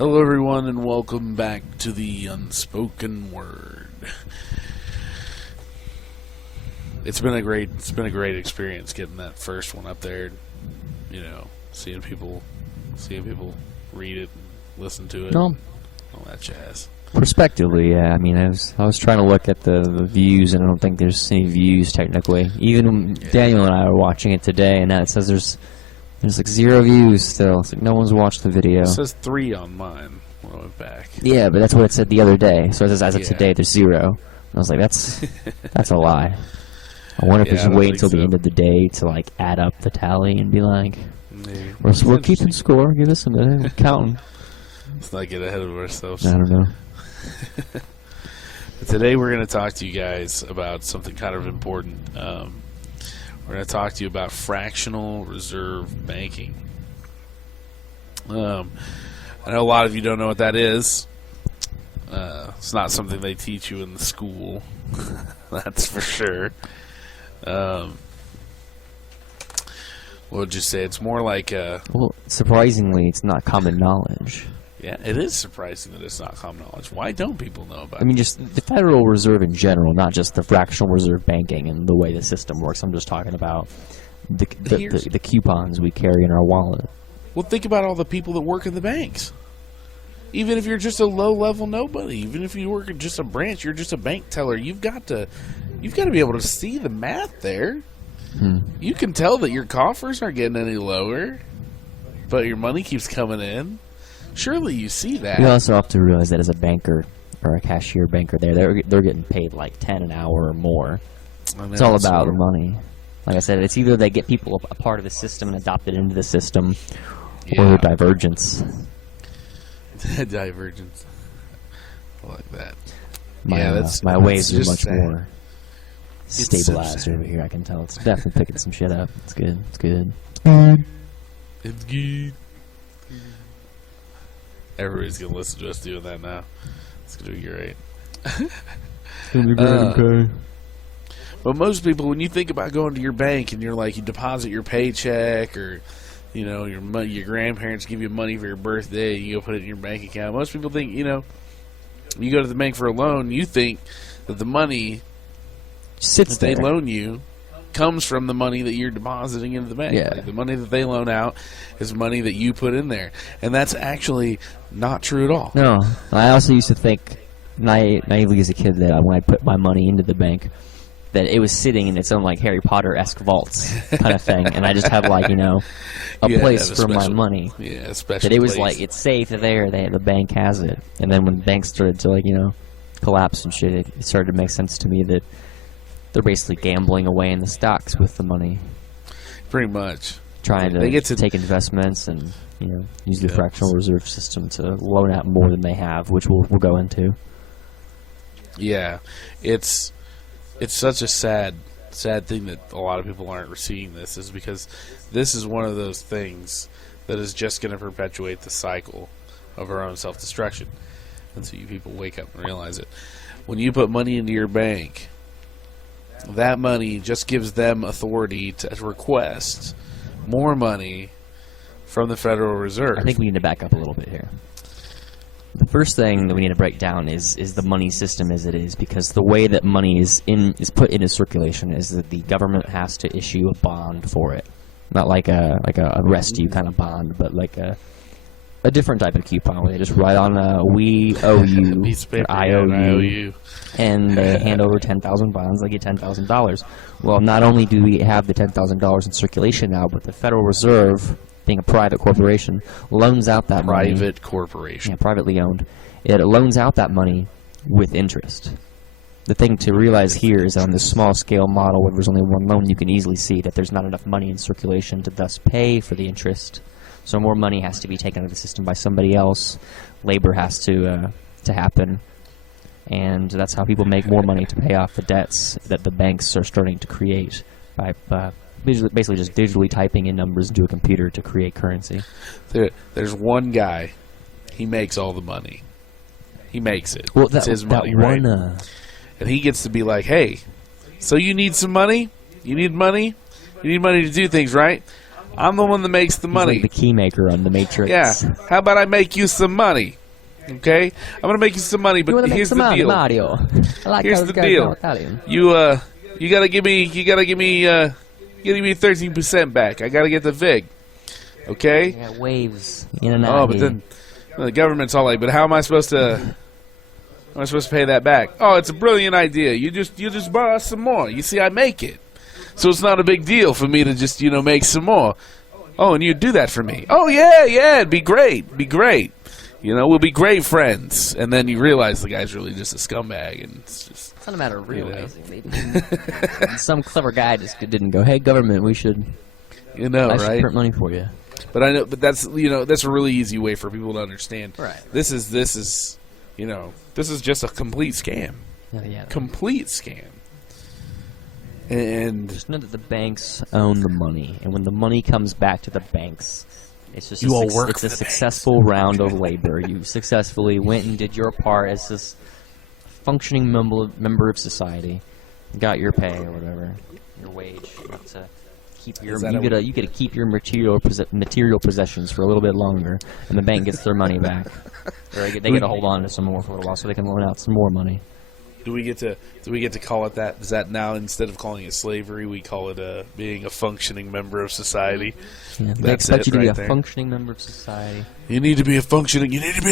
Hello everyone and welcome back to the Unspoken Word. It's been a great experience getting that first one up there, you know, seeing people read it and listen to it. No. All that jazz. Prospectively, yeah. I mean, I was trying to look at the views, and I don't think there's any views technically. Even Daniel and I were watching it today, and now it says there's like 0 views still. It's like no one's watched the video. It says 3 on mine when I went back. Yeah, but that's what it said the other day. So it says as of today, there's 0. And I was like, that's a lie. I wonder if we should wait until the end of the day to like add up the tally and be like, we're keeping score. Give us a minute. We're counting. Let's not get ahead of ourselves. I don't know. Today we're going to talk to you guys about something kind of important. We're going to talk to you about fractional reserve banking. I know a lot of you don't know what that is. It's not something they teach you in the school. That's for sure. What would you say? It's more like well, surprisingly, it's not common knowledge. Yeah, it is surprising that it's not common knowledge. Why don't people know about it? I mean, just the Federal Reserve in general, not just the fractional reserve banking and the way the system works. I'm just talking about the coupons we carry in our wallet. Well, think about all the people that work in the banks. Even if you're just a low-level nobody, even if you work at just a branch, you're just a bank teller. You've got to be able to see the math there. You can tell that your coffers aren't getting any lower, but your money keeps coming in. Surely you see that. You also have to realize that as a banker or a cashier banker, they're getting paid like 10 an hour or more. It's all about the money. Like I said, it's either they get people a part of the system and adopt it into the system, or divergence. Divergence. I like that. My waves are much more stabilized over here. I can tell it's definitely picking some shit up. It's good. It's good. It's good. Everybody's gonna listen to us doing that now. It's gonna be great. It's gonna be great, okay. But most people, when you think about going to your bank and you're like, you deposit your paycheck, or you know, your grandparents give you money for your birthday, you go put it in your bank account. Most people think, you know, you go to the bank for a loan, you think that the money sits that they loan you comes from the money that you're depositing into the bank. Yeah. Like the money that they loan out is money that you put in there. And that's actually not true at all. No. I also used to think naively as a kid that when I put my money into the bank, that it was sitting in its own like Harry Potter-esque vaults kind of thing. And I just have like, you know, a place for my money. Yeah, a special that it was place. like, it's safe there. The bank has it. And then when banks started to like, you know, collapse and shit, it started to make sense to me that they're basically gambling away in the stocks with the money. Pretty much. Trying to take investments and, you know, use the fractional reserve system to loan out more than they have, which we'll go into. Yeah. It's such a sad thing that a lot of people aren't seeing this, is because this is one of those things that is just going to perpetuate the cycle of our own self-destruction until you people wake up and realize it. When you put money into your bank, that money just gives them authority to request more money from the Federal Reserve. I think we need to back up a little bit here. The first thing that we need to break down is the money system as it is, because the way that money is put into circulation is that the government has to issue a bond for it. Not like a rescue kind of bond, but like a different type of coupon where they just write on we owe you, or I owe you, and they hand over 10,000 bonds. They get $10,000. Well, not only do we have the $10,000 in circulation now, but the Federal Reserve, being a private corporation, loans out that money. Private corporation. Yeah, privately owned. It loans out that money with interest. The thing to realize here is that on this small-scale model where there's only one loan, you can easily see that there's not enough money in circulation to thus pay for the interest. So more money has to be taken out of the system by somebody else. Labor has to happen. And that's how people make more money to pay off the debts that the banks are starting to create by basically just digitally typing in numbers into a computer to create currency. There's one guy. He makes all the money. He makes it. Well, it's his money, right? And he gets to be like, hey, so you need some money? You need money? You need money to do things, right? I'm the one that makes the He's money. like the key maker on the Matrix. Yeah. How about I make you some money? Okay? I'm going to make you some money, but here's the deal. Mario. I like Here's how the this guy's deal. not Italian. You got to give me 13% back. I got to get the VIG. Okay? Yeah, waves in and out. Oh, but then the government's all like, but how am I supposed to pay that back? Oh, it's a brilliant idea. You just borrow some more. You see, I make it. So it's not a big deal for me to just, make some more. Oh, and you'd do that for me. Oh, yeah, it'd be great. We'll be great friends. And then you realize the guy's really just a scumbag, and it's just... It's not a matter of realizing. Maybe some clever guy just didn't go, hey, government, we should... I should print money for you. But I know, but that's that's a really easy way for people to understand. Right. This is this is just a complete scam. Yeah. Complete scam. And just know that the banks own the money, and when the money comes back to the banks, it's just it's a successful round of labor. You successfully went and did your part as this functioning member of society, got your pay or whatever, your wage. To keep your you get to keep your material possessions for a little bit longer, and the bank gets their money back. Or they get to hold on to some more for a little while, so they can loan out some more money. Do we get to call it that? Is that now, instead of calling it slavery, we call it being a functioning member of society? Yeah, they expect you to be a functioning member of society. You need to be a slave. You need to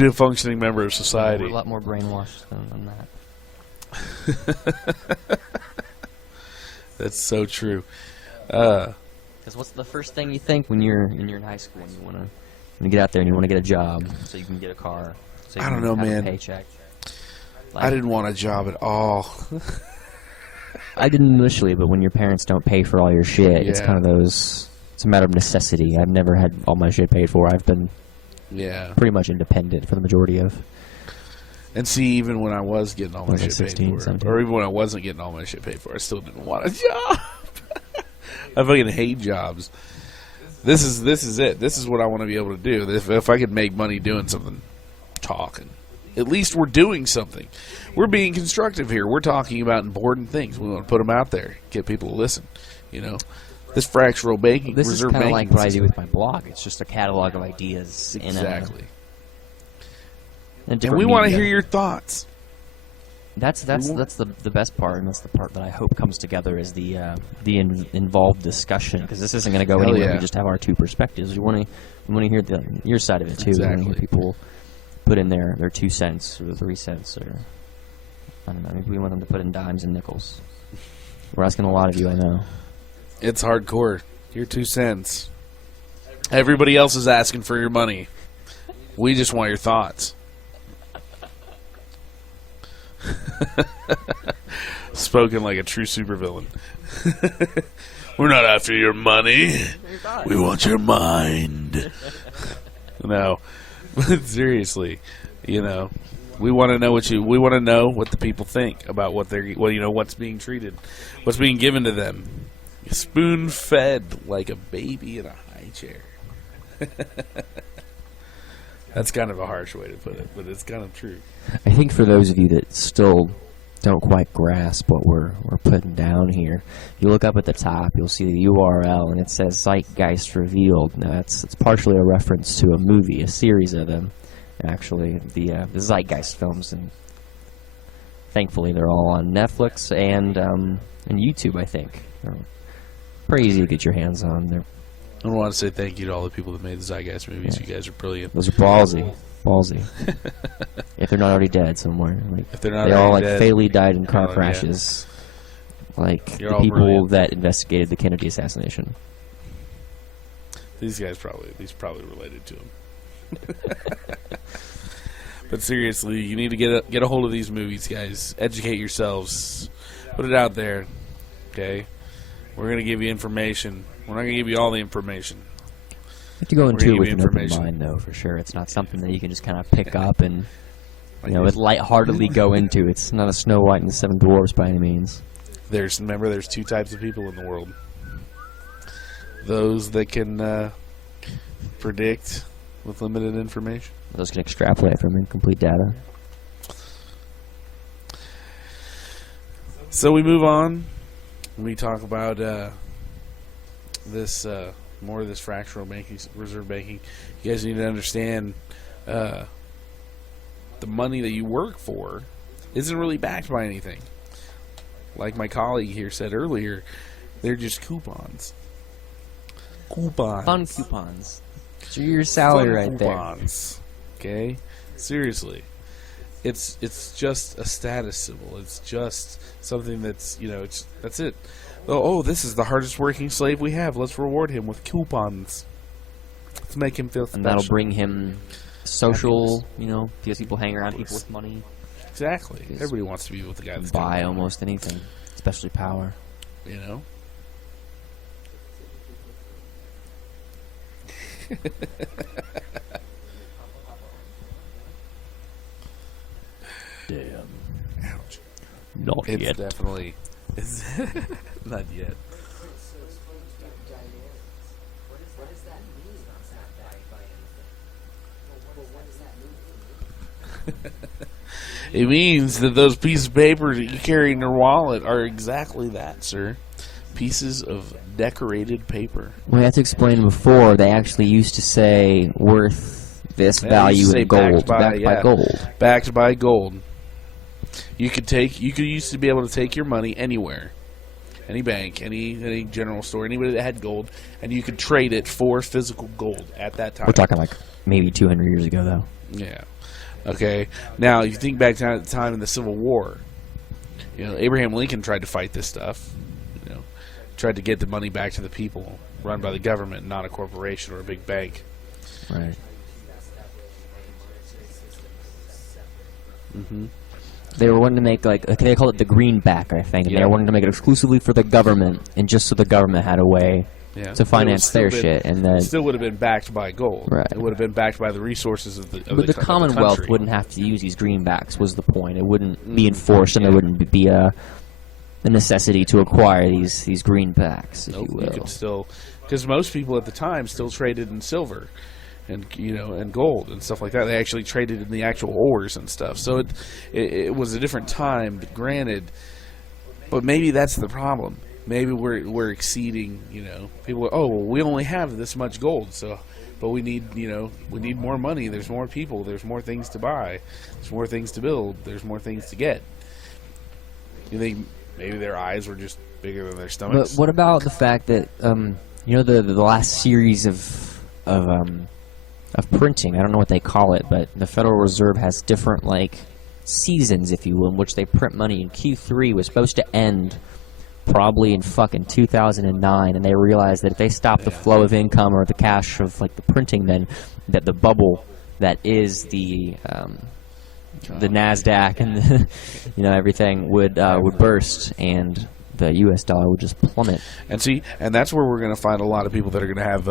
be a functioning member of society. We're a lot more brainwashed than that. That's so true. Because what's the first thing you think when you're in high school and you want to get out there and you want to get a job so you can get a car? So you I don't know, have man. A paycheck. I didn't want a job at all. I didn't initially, but when your parents don't pay for all your shit, it's kind of those. It's a matter of necessity. I've never had all my shit paid for. I've been pretty much independent for the majority of. And see, even when I was getting all my shit 16, paid for, 17. or even when I wasn't getting all my shit paid for, I still didn't want a job. I fucking hate jobs. This is it. This is what I want to be able to do. If I could make money doing something, talking. At least we're doing something. We're being constructive here. We're talking about important things. We want to put them out there, get people to listen. This fractional banking, this reserve is kind of banking like what I do with my blog. It's just a catalog of ideas. Exactly. And we want to hear your thoughts. That's the best part, and that's the part that I hope comes together is the involved discussion, because this isn't going to go anywhere. We just have our two perspectives. We want to hear your side of it too. Exactly. We want to hear people put in their 2 cents or 3 cents, or I don't know. Maybe we want them to put in dimes and nickels. We're asking a lot of you, I know. It's hardcore. Your 2 cents. Everybody else is asking for your money. We just want your thoughts. Spoken like a true supervillain. We're not after your money. We want your mind. No, but seriously, we want to know we want to know what the people think about what's being treated, what's being given to them, spoon fed like a baby in a high chair. That's kind of a harsh way to put it, but it's kind of true. I think for those of you that still don't quite grasp what we're putting down here, you look up at the top, you'll see the URL, and it says Zeitgeist Revealed. Now, it's partially a reference to a movie, a series of them, actually, the Zeitgeist films, and thankfully they're all on Netflix and YouTube, I think. They're pretty easy to get your hands on. I want to say thank you to all the people that made the Zeitgeist movies. Yeah. You guys are brilliant. Those are ballsy. If they're not already dead somewhere. If they're not they all dead, fatally died in car crashes. Like the people brilliant. that investigated the Kennedy assassination. These probably related to him. But seriously, you need to get a hold of these movies, guys. Educate yourselves. Put it out there. Okay? We're going to give you information. We're not going to give you all the information. You have to go into it with an open mind, though, for sure. It's not something that you can just kind of pick up and, lightheartedly go into. It's not a Snow White and the Seven Dwarfs by any means. There's 2 types of people in the world. Those that can predict with limited information. Those can extrapolate from incomplete data. So we move on. We talk about this more of this fractional banking, reserve banking. You guys need to understand the money that you work for isn't really backed by anything. Like my colleague here said earlier, they're just coupons. Fun coupons. It's your salary right coupons. There. Okay? Seriously. It's just a status symbol. It's just something that's, that's it. Oh, this is the hardest working slave we have. Let's reward him with coupons. Let's make him feel special. And that'll bring him social, because people hang around people with money. Exactly. Everybody wants to be with the guy that's buy almost anything, especially power. Damn. Ouch. Not it's yet. Definitely. It's not yet. It means that those pieces of paper that you carry in your wallet are exactly that, sir. Pieces of decorated paper. We had to explain before, they actually used to say worth this value in gold. Backed by gold. Backed by gold. You could used to be able to take your money anywhere. Any bank, any general store, anybody that had gold, and you could trade it for physical gold at that time. We're talking like maybe 200 years ago, though. Yeah. Okay. Now, if you think back to the time in the Civil War, Abraham Lincoln tried to fight this stuff. Tried to get the money back to the people, run by the government, not a corporation or a big bank. Right. Mm-hmm. They were wanting to make they called it the greenback, I think. And they were wanting to make it exclusively for the government, and just so the government had a way to finance their shit. And then it still would have been backed by gold. Right. It would have been backed by the resources of the But the Commonwealth wouldn't have to use these greenbacks, was the point. It wouldn't be enforced, and there wouldn't be a necessity to acquire these greenbacks, if you will. You could still, because most people at the time still traded in silver, and and gold and stuff like that. They actually traded in the actual ores and stuff. So it was a different time, granted. But maybe that's the problem. Maybe we're exceeding. People go, oh, well, we only have this much gold, but we need we need more money. There's more people. There's more things to buy. There's more things to build. There's more things to get. You think maybe their eyes were just bigger than their stomachs? But what about the fact that the last series of printing? I don't know what they call it, but the Federal Reserve has different seasons, if you will, in which they print money. And Q3 was supposed to end probably in fucking 2009, and they realized that if they stop the flow of income or the cash of the printing, then that the bubble that is the NASDAQ and everything would burst, and the U.S. dollar would just plummet. And that's where we're going to find a lot of people that are going to have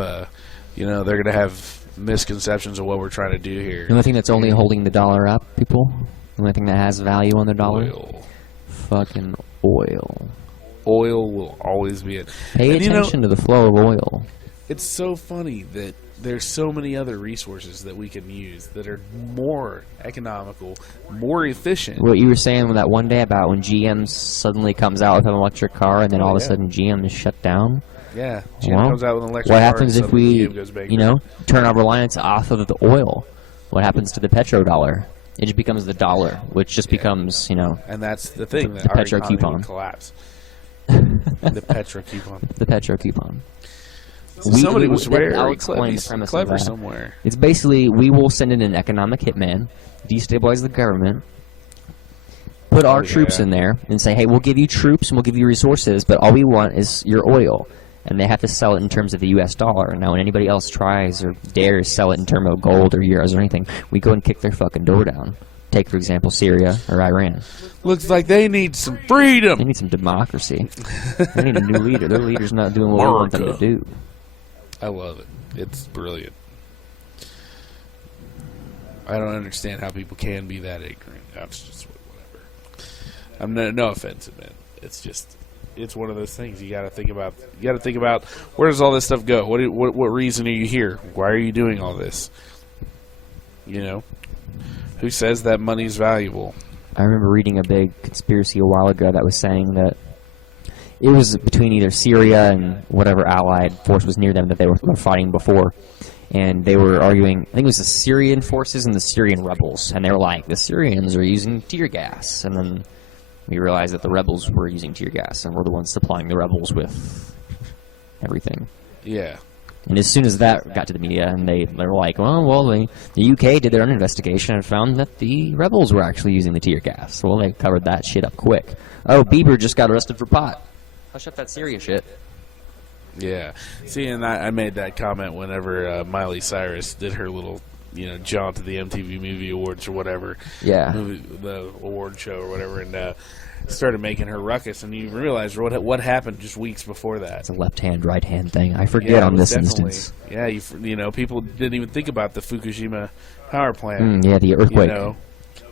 they're going to have misconceptions of what we're trying to do here. The only thing that's only holding the dollar up, people, the only thing that has value on the dollar, oil. Fucking oil. Oil will always be it. Pay attention to the flow of oil. It's so funny that there's so many other resources that we can use that are more economical, more efficient. What you were saying that one day about when GM suddenly comes out with an electric car, and then all of a sudden GM is shut down. Yeah, GM comes out with an electric car. What car happens if we, turn our reliance off of the oil? What happens to the petrodollar? It just becomes the dollar, which just becomes, And that's the thing. The petro coupon. Collapse. The petro coupon. The petro coupon. Somebody was very clever somewhere. It's basically, we will send in an economic hitman, destabilize the government, put our troops in there, and say, hey, we'll give you troops and we'll give you resources, but all we want is your oil. And they have to sell it in terms of the U.S. dollar. Now, when anybody else tries or dares sell it in terms of gold or euros or anything, we go and kick their fucking door down. Take, for example, Syria or Iran. Looks like they need some freedom. They need some democracy. They need a new leader. Their leader's not doing what we want them to do. I love it. It's brilliant. I don't understand how people can be that ignorant. That's just whatever. I'm no offense, man. It's just, it's one of those things you got to think about. You got to think about, where does all this stuff go? What reason are you here? Why are you doing all this? Who says that money's valuable? I remember reading a big conspiracy a while ago that was saying that it was between either Syria and whatever allied force was near them that they were fighting before. And they were arguing, I think it was the Syrian forces and the Syrian rebels. And they were like, the Syrians are using tear gas. And then we realized that the rebels were using tear gas and were the ones supplying the rebels with everything. Yeah. And as soon as that got to the media, and they were like, the UK did their own investigation and found that the rebels were actually using the tear gas. Well, they covered that shit up quick. Oh, Bieber just got arrested for pot. Hush up that Syria shit. Yeah. See, and I made that comment whenever Miley Cyrus did her little, jaunt to the MTV Movie Awards or whatever. Yeah. The award show or whatever, and started making her ruckus, and you realize what happened just weeks before that. It's a left-hand, right-hand thing. I forget on this instance. Yeah, people didn't even think about the Fukushima power plant. Yeah, the earthquake.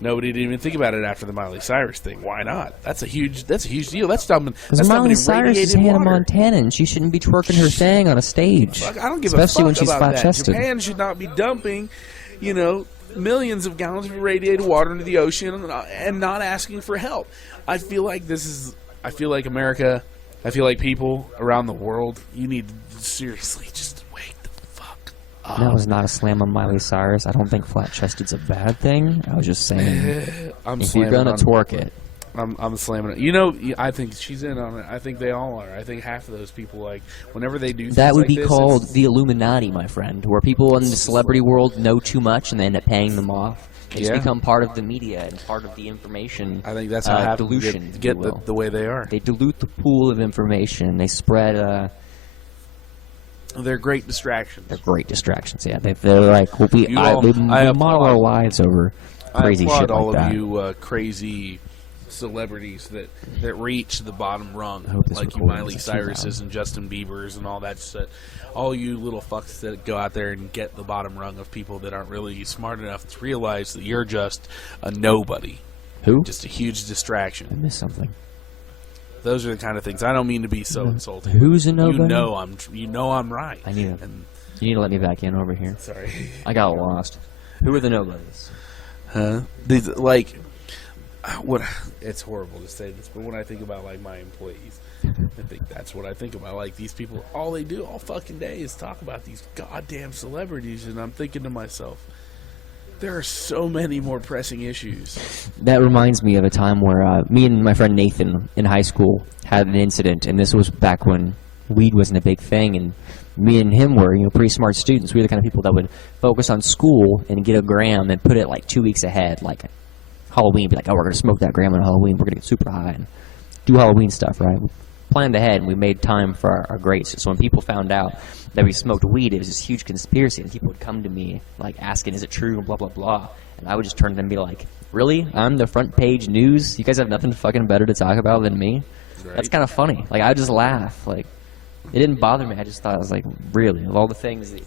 Nobody didn't even think about it after the Miley Cyrus thing. Why not? That's a huge deal. That's dumping. Because Miley Cyrus is Hannah Montana, and she shouldn't be twerking her thing on a stage. Fuck, I don't give especially a fuck when she's about flat-chested. Japan should not be dumping, millions of gallons of irradiated water into the ocean and not asking for help. I feel like America, I feel like people around the world, you need to seriously just wake the fuck up. That was not a slam on Miley Cyrus. I don't think flat-chested's a bad thing. I was just saying, if you're going to twerk it. I'm slamming it. I think she's in on it. I think they all are. I think half of those people, whenever they do things that would like be this, called the Illuminati, my friend, where people in the celebrity world know too much and they end up paying them off. They just become part of the media and part of the information. I think that's how dilution get the way they are. They dilute the pool of information. They spread. They're great distractions. They're great distractions. Yeah, they're like we model our lives over crazy shit like that. I applaud all of you crazy celebrities that reach the bottom rung, like you Miley Cyruses and Justin Biebers and all that shit. All you little fucks that go out there and get the bottom rung of people that aren't really smart enough to realize that you're just a nobody. Who? Just a huge distraction. I missed something. Those are the kind of things. I don't mean to be so insulting. Who's a nobody? You know I'm right. You need to let me back in over here. Sorry. I got lost. Who are the nobodies? Huh? It's horrible to say this, but when I think about my employees, I think that's what I think about. These people, all they do all fucking day is talk about these goddamn celebrities, and I'm thinking to myself, there are so many more pressing issues. That reminds me of a time where me and my friend Nathan in high school had an incident, and this was back when weed wasn't a big thing, and me and him were pretty smart students. We were the kind of people that would focus on school and get a gram and put it 2 weeks ahead, Halloween, be like, we're going to smoke that gram on Halloween, we're going to get super high and do Halloween stuff, right? We planned ahead, and we made time for our grades. So when people found out that we smoked weed, it was this huge conspiracy, and people would come to me, asking, is it true, and blah, blah, blah. And I would just turn to them and be like, really? I'm the front page news? You guys have nothing fucking better to talk about than me? Right. That's kind of funny. I would just laugh. It didn't bother me. I just thought, I was like, really? Of all the things that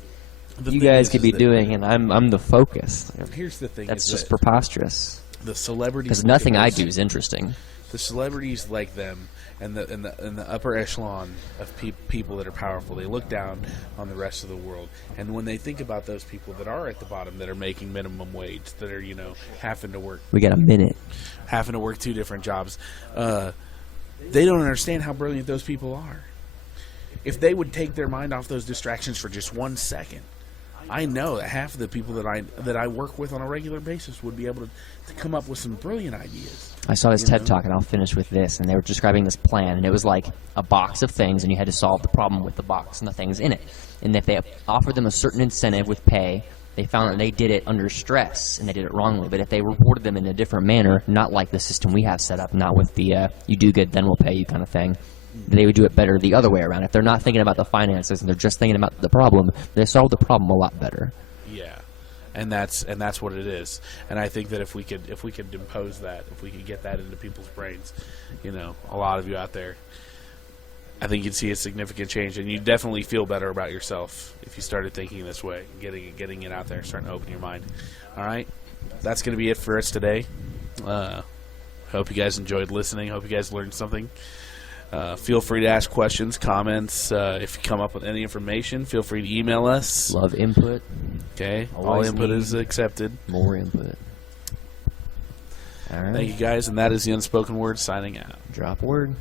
you guys could be doing, and I'm the focus. Here's the thing. That's just preposterous. The celebrities, because nothing I do is interesting. The celebrities like them, and the upper echelon of people that are powerful, they look down on the rest of the world. And when they think about those people that are at the bottom, that are making minimum wage, that are having to work, we got a minute, having to work 2 different jobs, they don't understand how brilliant those people are. If they would take their mind off those distractions for just 1 second, I know that half of the people that I work with on a regular basis would be able to come up with some brilliant ideas. I saw this TED Talk, and I'll finish with this, and they were describing this plan, and it was like a box of things, and you had to solve the problem with the box and the things in it. And if they offered them a certain incentive with pay, they found that they did it under stress, and they did it wrongly. But if they rewarded them in a different manner, not like the system we have set up, not with the you do good, then we'll pay you kind of thing, they would do it better the other way around. If they're not thinking about the finances and they're just thinking about the problem, they solve the problem a lot better. Yeah, and that's what it is. And I think that if we could impose that, if we could get that into people's brains, a lot of you out there, I think you'd see a significant change, and you'd definitely feel better about yourself if you started thinking this way, getting it out there, starting to open your mind. All right, that's going to be it for us today. Hope you guys enjoyed listening. Hope you guys learned something. Feel free to ask questions, comments. If you come up with any information, feel free to email us. Love input. Okay, all input is accepted. More input. All right. Thank you guys, and that is the Unspoken Word signing out. Drop word.